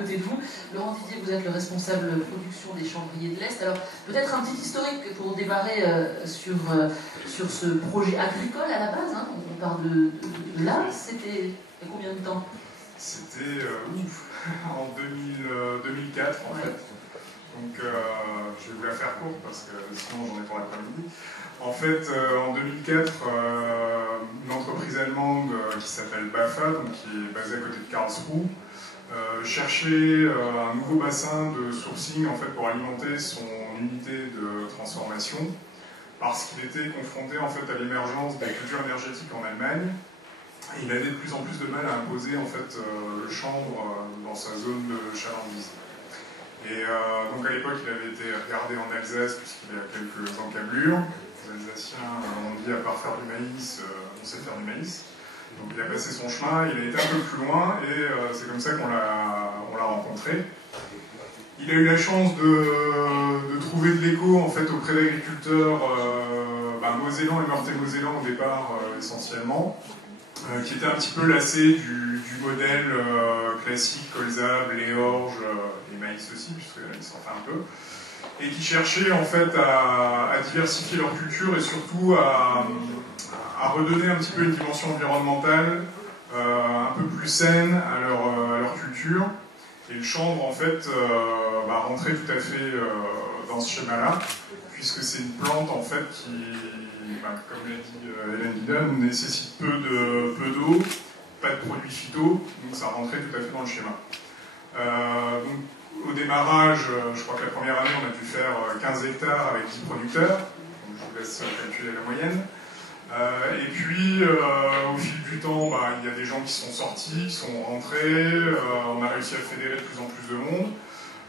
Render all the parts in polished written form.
Côté de vous. Laurent Didier, vous êtes le responsable production des Chambriers de l'Est. Alors, peut-être un petit historique pour démarrer sur ce projet agricole à la base. Hein. On parle de là. C'était il y a combien de temps? C'était en 2004 en fait. Donc je vais vous la faire courte parce que sinon j'en ai pour l'après-midi. En fait, en 2004, une entreprise allemande qui s'appelle BAFA, donc qui est basée à côté de Karlsruhe, cherchait un nouveau bassin de sourcing en fait, pour alimenter son unité de transformation parce qu'il était confronté en fait, à l'émergence des cultures énergétiques en Allemagne. Et il avait de plus en plus de mal à imposer en fait, le chanvre dans sa zone de chalandise. Et donc à l'époque, il avait été regardé en Alsace puisqu'il y a quelques encablures. Les Alsaciens ont dit à part faire du maïs, on sait faire du maïs. Donc il a passé son chemin, il a été un peu plus loin et c'est comme ça qu'on l'a rencontré. Il a eu la chance de trouver de l'écho en fait, auprès d'agriculteurs mosellans et meurthe-et-mosellans au départ essentiellement, qui étaient un petit peu lassés du modèle classique, colza, blé, orge et maïs aussi, puisqu'il s'en fait un peu, et qui cherchaient en fait à diversifier leur culture et surtout à redonner un petit peu une dimension environnementale un peu plus saine à leur culture. Et le chanvre, en fait, rentrait tout à fait dans ce schéma-là, puisque c'est une plante, en fait, qui, comme l'a dit Hélène Guidon, nécessite peu d'eau, pas de produits phyto, donc ça rentrait tout à fait dans le schéma. Donc, au démarrage, je crois que la première année, on a dû faire 15 hectares avec 10 producteurs, donc je vous laisse calculer la moyenne. Et puis, au fil du temps, il y a des gens qui sont sortis, qui sont rentrés, on a réussi à fédérer de plus en plus de monde.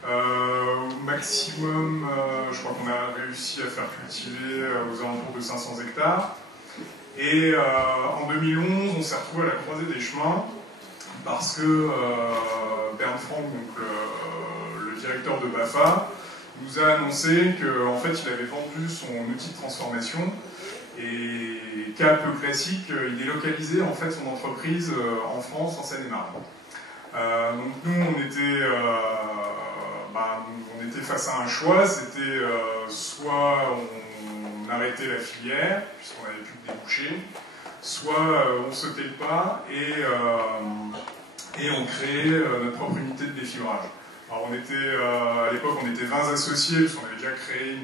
Au maximum, je crois qu'on a réussi à faire cultiver aux alentours de 500 hectares. Et en 2011, on s'est retrouvé à la croisée des chemins, parce que Bernd Frank, donc le directeur de BAFA, nous a annoncé qu'en fait, il avait vendu son outil de transformation. Et cas peu classique, il délocalisait en fait son entreprise en France, en Seine-et-Marne. Donc nous, on était face à un choix, c'était soit on arrêtait la filière, puisqu'on n'avait plus de débouchés, soit on sautait le pas et on créait notre propre unité de défibrage. Alors à l'époque, on était 20 associés, puisqu'on avait déjà créé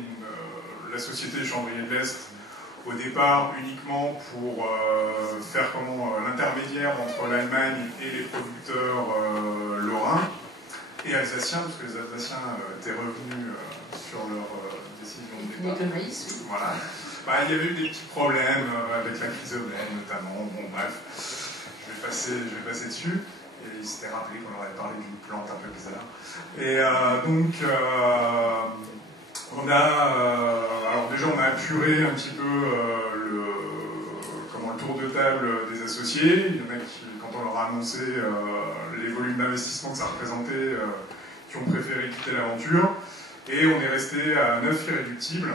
la société Chambriers de l'Est, au départ uniquement pour faire l'intermédiaire entre l'Allemagne et les producteurs lorrains et alsaciens, parce que les Alsaciens étaient revenus sur leur décision de départ. Avec le maïs, oui. Voilà. Il y avait eu des petits problèmes avec la chrysobène notamment, bon bref, je vais passer dessus. Et il s'était rappelé qu'on leur avait parlé d'une plante un peu bizarre. Et donc, alors déjà on a apuré un petit peu le tour de table des associés. Il y en a qui, quand on leur a annoncé les volumes d'investissement que ça représentait, qui ont préféré quitter l'aventure. Et on est resté à 9 irréductibles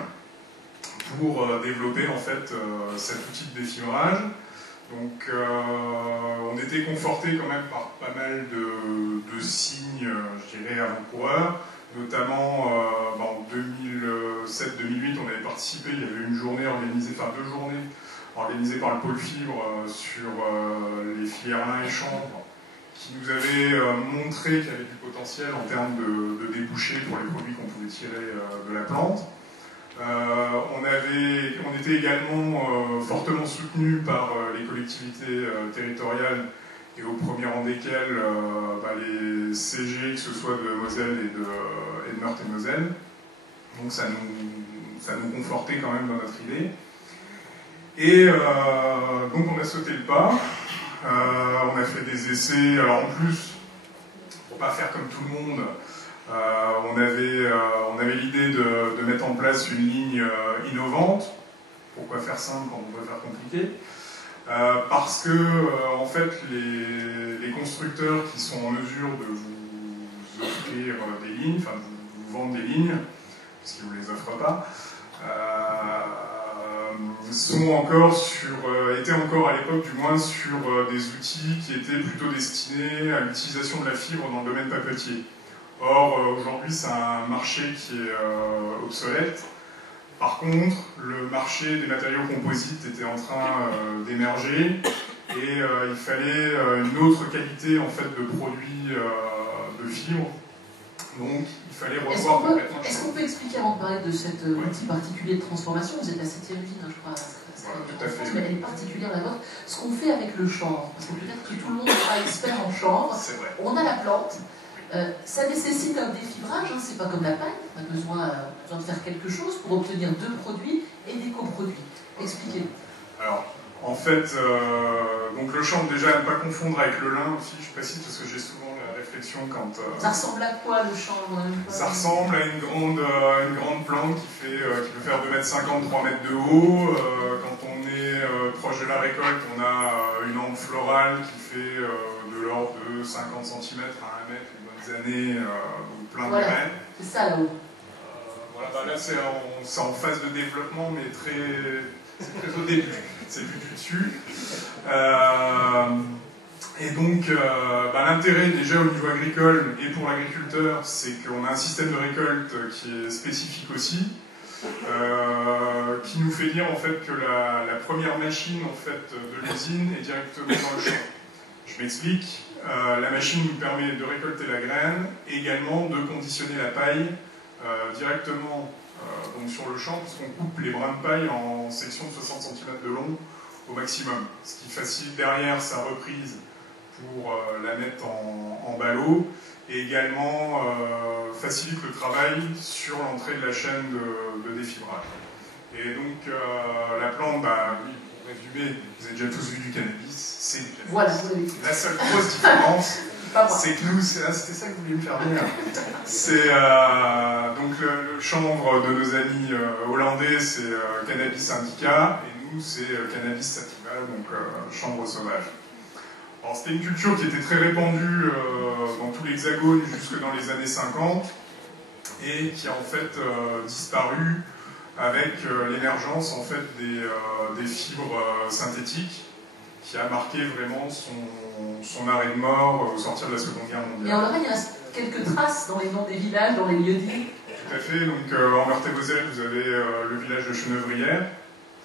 pour développer en fait cet outil de défibrage. Donc on était conforté quand même par pas mal de signes, je dirais, avant-coureurs. Notamment en 2007-2008, on avait participé, il y avait une journée organisée, enfin 2 journées organisées par le pôle fibre sur les filières lin et chanvre, qui nous avait montré qu'il y avait du potentiel en termes de débouchés pour les produits qu'on pouvait tirer de la plante. On était également fortement soutenu par les collectivités territoriales, et au premier rang desquels les CG, que ce soit de Moselle et de Meurthe-et-Moselle. Donc ça nous confortait quand même dans notre idée. Et donc on a sauté le pas, on a fait des essais, alors en plus, pour pas faire comme tout le monde, on avait l'idée de mettre en place une ligne innovante. Pourquoi faire simple quand on peut faire compliqué? Parce que en fait les constructeurs qui sont en mesure de vous offrir des lignes, enfin de vous vendre des lignes, parce qu'ils ne vous les offrent pas, sont encore sur était encore à l'époque du moins sur des outils qui étaient plutôt destinés à l'utilisation de la fibre dans le domaine papetier. Or, aujourd'hui, c'est un marché qui est obsolète. Par contre, le marché des matériaux composites était en train d'émerger et il fallait une autre qualité en fait, de produits de fibre. Donc, il fallait revoir complètement. Est-ce qu'on peut expliquer, avant de parler de cet outil particulier de transformation, vous êtes la 7e usine, hein, je crois, tout à fait, mais elle est particulière la vôtre, ce qu'on fait avec le chanvre, parce que peut-être que tout le monde n'est pas expert en chanvre, on a la plante, ça nécessite un défibrage, hein, c'est pas comme la paille, on a besoin de faire quelque chose pour obtenir 2 produits et des coproduits. Expliquez-nous. Alors, en fait, donc le chanvre, déjà, à ne pas confondre avec le lin aussi, je précise, parce que j'ai souvent la réflexion quand... Ça ressemble à quoi le chanvre? Ça ressemble à une grande plante qui peut faire 2,50 m, 3 m de haut. Quand on est proche de la récolte, on a une hampe florale qui fait de l'ordre de 50 cm à 1 mètre, les bonnes années, donc plein de graines. C'est ça là-haut. Voilà, bah là c'est en phase de développement, mais c'est très au début, c'est plus du dessus. Et donc, l'intérêt déjà au niveau agricole et pour l'agriculteur, c'est qu'on a un système de récolte qui est spécifique aussi, qui nous fait dire en fait que la première machine en fait, de l'usine est directement dans le champ. Je m'explique, la machine nous permet de récolter la graine et également de conditionner la paille directement donc sur le champ, puisqu'on coupe les brins de paille en sections de 60 cm de long au maximum, ce qui facilite derrière sa reprise pour la mettre en ballot et également facilite le travail sur l'entrée de la chaîne de défibrage. Et donc la plante, oui, pour résumer, vous avez déjà tous vu du cannabis, c'est du cannabis. Voilà, la seule grosse différence, c'est que nous, c'était ça que vous vouliez me faire dire. C'est donc le chanvre de nos amis hollandais, c'est Cannabis indica, et nous, c'est Cannabis sativa, donc chanvre sauvage. Alors c'était une culture qui était très répandue dans tout l'Hexagone jusque dans les années 50 et qui a en fait disparu avec l'émergence en fait des fibres synthétiques qui a marqué vraiment son arrêt de mort au sortir de la Seconde Guerre mondiale. Et en Lorraine, il y a quelques traces dans les noms des villages, dans les lieux-dits. Tout à fait, donc en Meurthe-et-Moselle, vous avez le village de Chenevrières.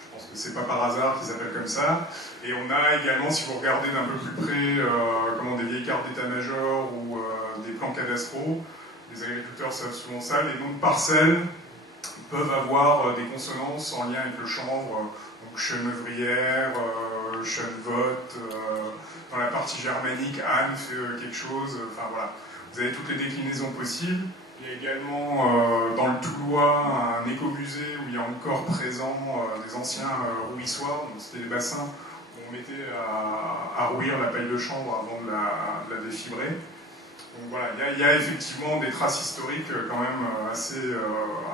Je pense que c'est pas par hasard qu'ils s'appellent comme ça. Et on a également, si vous regardez d'un peu plus près, des vieilles cartes d'état-major ou des plans cadastraux, les agriculteurs savent souvent ça, les noms de parcelles peuvent avoir des consonances en lien avec le chanvre, donc Chenevrières, Chenevotte, dans la partie germanique, Anne fait quelque chose, enfin voilà, vous avez toutes les déclinaisons possibles. Il y a également dans le Toulois un écomusée où il y a encore présent des anciens rouissoirs, donc c'était des bassins où on mettait à rouir la paille de chanvre avant de la défibrer. Donc voilà, il y a effectivement des traces historiques quand même assez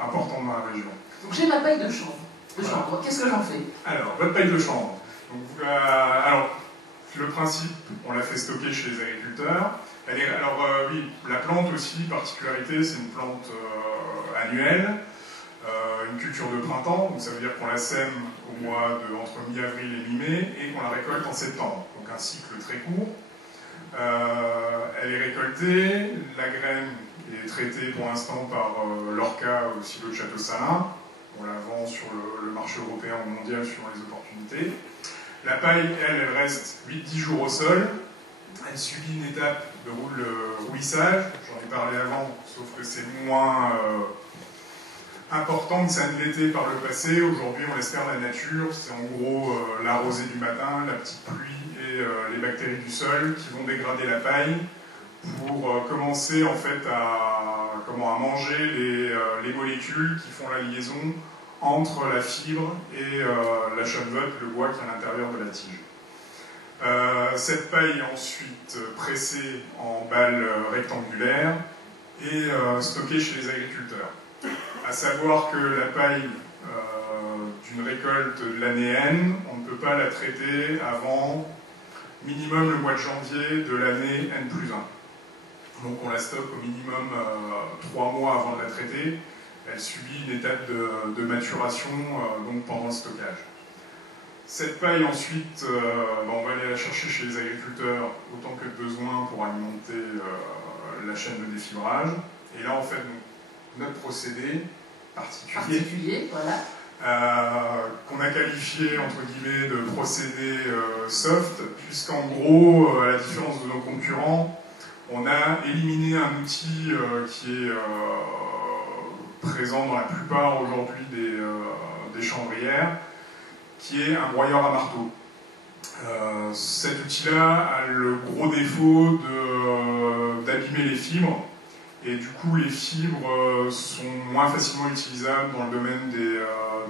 importantes dans la région. Donc j'ai ma paille de chanvre. Voilà. Qu'est-ce que j'en fais? Alors, votre paille de chanvre. Donc, alors, le principe, on l'a fait stocker chez les agriculteurs. Oui, la plante aussi, particularité, c'est une plante annuelle, une culture de printemps, donc ça veut dire qu'on la sème au mois entre mi-avril et mi-mai et qu'on la récolte en septembre, donc un cycle très court. Elle est récoltée, la graine est traitée pour l'instant par l'Orca au silo de Château-Salin. On la vend sur le marché européen ou mondial suivant les opportunités. La paille, elle reste 8-10 jours au sol. Elle subit une étape de rouissage. J'en ai parlé avant, sauf que c'est moins important que ça ne l'était par le passé. Aujourd'hui, on laisse faire la nature. C'est en gros la rosée du matin, la petite pluie et les bactéries du sol qui vont dégrader la paille pour commencer en fait à manger les molécules qui font la liaison entre la fibre et la chenevotte, le bois qui est à l'intérieur de la tige. Cette paille est ensuite pressée en balles rectangulaires et stockée chez les agriculteurs. À savoir que la paille d'une récolte de l'année N, on ne peut pas la traiter avant minimum le mois de janvier de l'année N+1. Donc on la stocke au minimum 3 mois avant de la traiter. Elle subit une étape de maturation donc pendant le stockage. Cette paille, ensuite, on va aller la chercher chez les agriculteurs autant que de besoin pour alimenter la chaîne de défibrage. Et là, en fait, notre procédé particulier voilà. Qu'on a qualifié, entre guillemets, de procédé soft, puisqu'en gros, à la différence de nos concurrents, on a éliminé un outil qui est présent dans la plupart aujourd'hui des chambrières, qui est un broyeur à marteau. Cet outil-là a le gros défaut d'abîmer les fibres, et du coup les fibres sont moins facilement utilisables dans le domaine de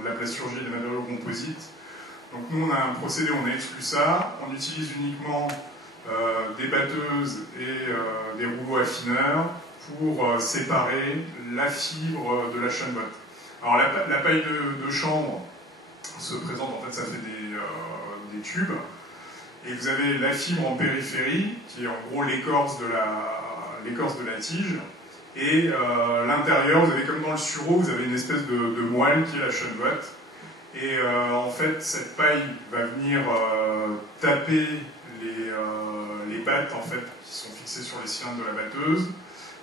la plasturgie et des matériaux composites. Donc nous on a un procédé, on a exclu ça, on utilise uniquement des batteuses et des rouleaux affineurs pour séparer la fibre de la chaîne botte. Alors la paille de chanvre se présente, en fait ça fait des tubes, et vous avez la fibre en périphérie, qui est en gros l'écorce de la tige, et l'intérieur, vous avez comme dans le sureau, vous avez une espèce de moelle qui est la chaîne botte, et en fait cette paille va venir taper les battes en fait, qui sont fixées sur les cylindres de la batteuse.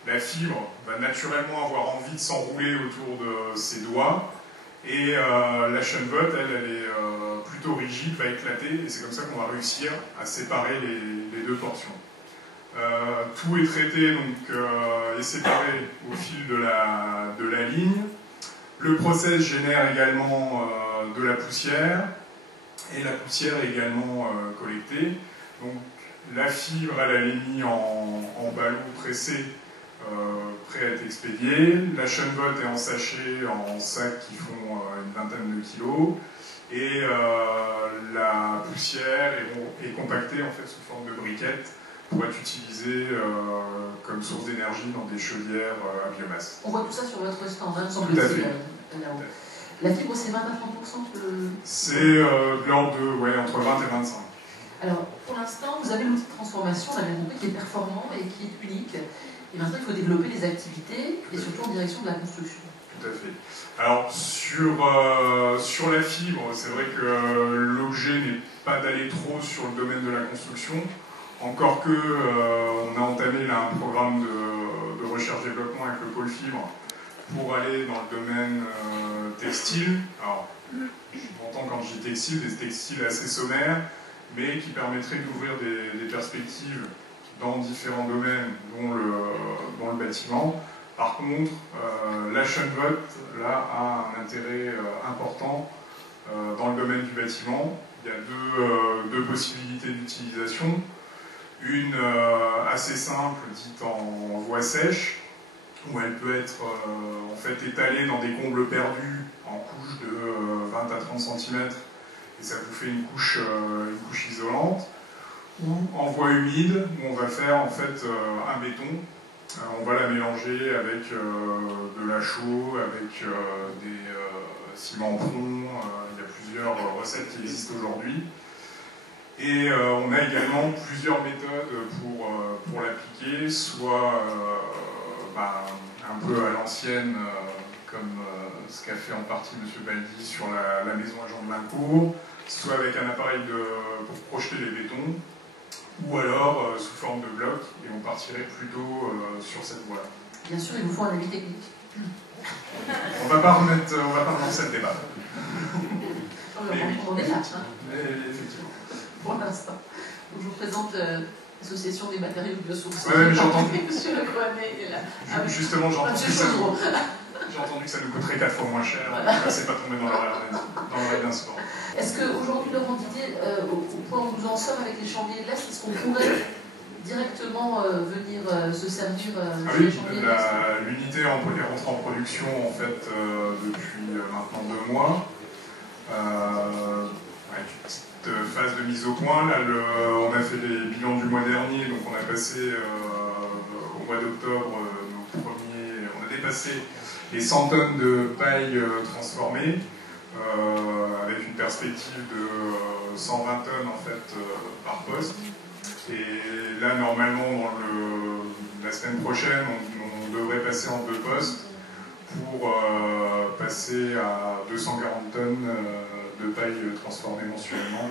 La fibre va naturellement avoir envie de s'enrouler autour de ses doigts, et la chaîne botte, elle est plutôt rigide, va éclater, et c'est comme ça qu'on va réussir à séparer les deux portions. Tout est traité donc, et séparé au fil de la ligne. Le process génère également de la poussière, et la poussière est également collectée. Donc la fibre, elle est mise en ballon pressé, prêt à être expédié. La chaîne botte est en sachet, en sacs qui font une vingtaine de kilos. Et la poussière est compactée en fait, sous forme de briquettes pour être utilisée comme source d'énergie dans des chaudières à biomasse. On voit tout ça sur votre stand, hein, Tout à fait. La fibre, c'est 20 à 30% C'est de l'ordre de entre 20 et 25. Alors, pour l'instant, vous avez l'outil de transformation, on a bien compris, qui est performant et qui est unique. Et maintenant, il faut développer les activités, et surtout en direction de la construction. Tout à fait. Alors, sur la fibre, c'est vrai que l'objet n'est pas d'aller trop sur le domaine de la construction, encore que on a entamé là, un programme de recherche-développement avec le pôle fibre pour aller dans le domaine textile. Alors, j'entends quand je dis textile, des textiles assez sommaires, mais qui permettraient d'ouvrir des perspectives dans différents domaines, dont le bâtiment. Par contre, la chaîne botte là, a un intérêt important dans le domaine du bâtiment. Il y a deux possibilités d'utilisation. Une assez simple, dite en voie sèche, où elle peut être en fait étalée dans des combles perdus en couches de 20 à 30 cm, et ça vous fait une couche isolante. Ou en voie humide, où on va faire en fait un béton. On va la mélanger avec de la chaux, avec des ciments plomb. Il y a plusieurs recettes qui existent aujourd'hui. Et on a également plusieurs méthodes pour l'appliquer, soit un peu à l'ancienne, comme ce qu'a fait en partie M. Baldi sur la maison à Jean de Lincourt, soit avec un appareil pour projeter les bétons, ou alors sous forme de bloc, et on partirait plutôt sur cette voie-là. Bien sûr, il vous faut un avis technique. On va pas relancer le débat. On est là, hein. Effectivement. Pour l'instant. Donc, je vous présente l'Association des matériaux biosourcés. Oui, mais j'ai entendu. Monsieur Le Coanet est là. Justement, j'ai entendu que ça nous coûterait 4 fois moins cher. C'est pas tombé dans l'oreille d'un sport. Est-ce qu'aujourd'hui, Laurent Didier, au point où nous en sommes avec les chanviers de l'Est, est-ce qu'on pourrait directement venir se servir oui, l'unité est rentrée en production en fait depuis maintenant 2 mois. Une petite phase de mise au point. Là, on a fait les bilans du mois dernier, donc on a passé au mois d'octobre on a dépassé les 100 tonnes de paille transformée, avec une perspective de 120 tonnes en fait par poste. Et là, normalement, la semaine prochaine, on devrait passer en 2 postes pour passer à 240 tonnes de paille transformée mensuellement